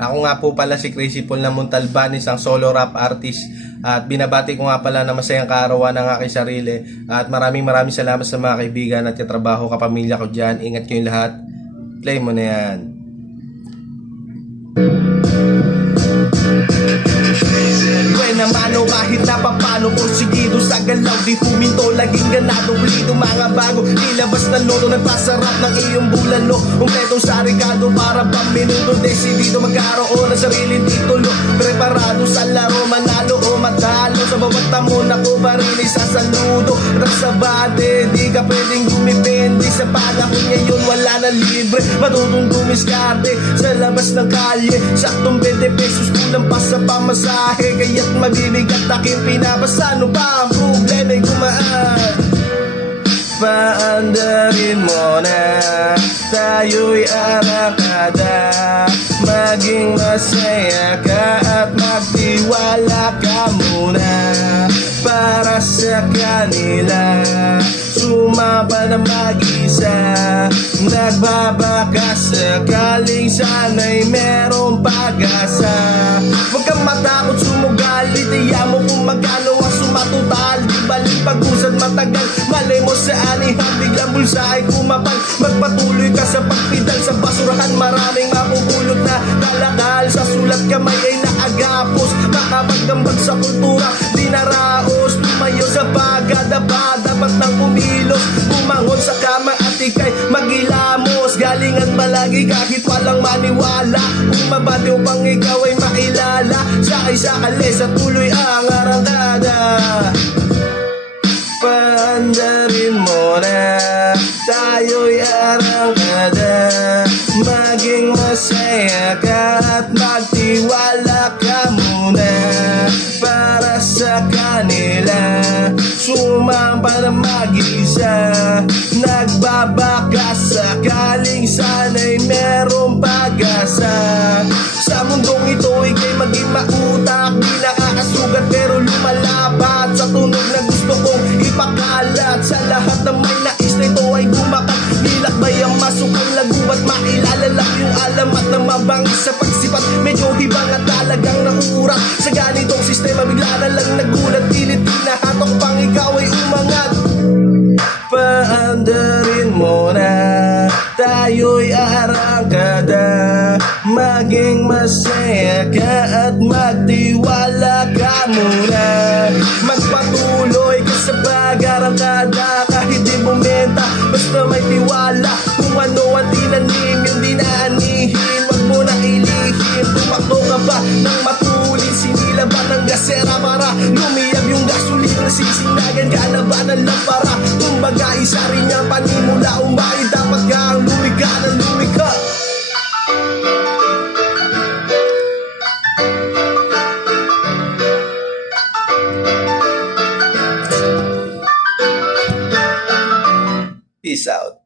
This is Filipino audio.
Ako nga po pala si Crazy Paul na Montalban, isang solo rap artist. At binabati ko nga pala na masayang kaarawan ng aking sarili. At maraming salamat sa mga kaibigan at katrabaho, kapamilya ko dyan. Ingat kayong lahat. Play mo na yan. Mano kahit na papano porsigido sa galaw, di huminto, laging ganado, pulido mga bago, nilabas na loto, nagpasarap ng iyong bulalo, kumpletong sa regado para pang minuto, desidido magkaroon ng sariling titulo, preparado sa laro, manalo o matalo, sa bawat tamon ako barili sa saludo, at sa bate, di ka pwedeng dumipende, sa panahon ngayon wala na libre, matutong dumiskarte, sa labas ng kalye, saktong 20 pesos kulang pa sa pamasahe, kaya't mabibigat aking pinapasa. Ano ba ang problema'y gumaan? Paandarin mo na tayo'y arangkada, maging masaya ka at magtiwala ka muna. Para sa kanila sumapa na mag-isa, nagbabakas sakaling sana'y merong pag-asa. Huwag kang matakot sumugalit, iya mo kung magkano ang sumatotal, di balik pag-usad matagal, malay mo sa anihan, biglang bulsa ay kumapal. Magpatuloy ka sa pagpidal sa basurahan, maraming mapupulot na kalakal, sa sulat kamay ay naagapos, makapagdambag sa kultura, di naraos, tumayo sa pagadaba, dapat nang umilos, bumangon sa kama at ikay magilamos, galingan malagi kahit walang maniwala, umabati upang ikaw ay mailala, sakay sa kalis at tuloy ang arangkada. Paandarin mo na tayo'y arangkada, maging masaya ka at magtiwala ka muna. Para sa kanila sumampa na mag-isa, nagbabakas sakaling sana'y merong pag-asa. Sa mundong ito ika'y maging mautak, di nakakasugat pero lumalapat, sa tunog na gusto kong ipakalat, sa lahat ng may nais na ito ay gumakat, nilakbay ang masukang lagubat, mailalalak yung alamat ng mabangis sa pagsipat, medyo hibang at talagang nauurak, sa ganitong sistema bigla na lang nagulat, pilit hinahatok pang ikaw ay umangat. Paandarin mo na tayo'y arangkada, maging masaya ka at magtiwala ka muna. Magpatuloy ka sa pag-arangkada, kahit di bumenta, basta may tiwala, kung ano ang tinanim yung dinaanihin, wag mo na ilihim. Tumakbo ka ba ng matulin, sinilaban ng gasera para lumiyab yung gasolina, sisinagan ka na ba ng lampara, kumbaga isa rin niyang panimula, umay dapat kang lumika ng lumika. Peace out.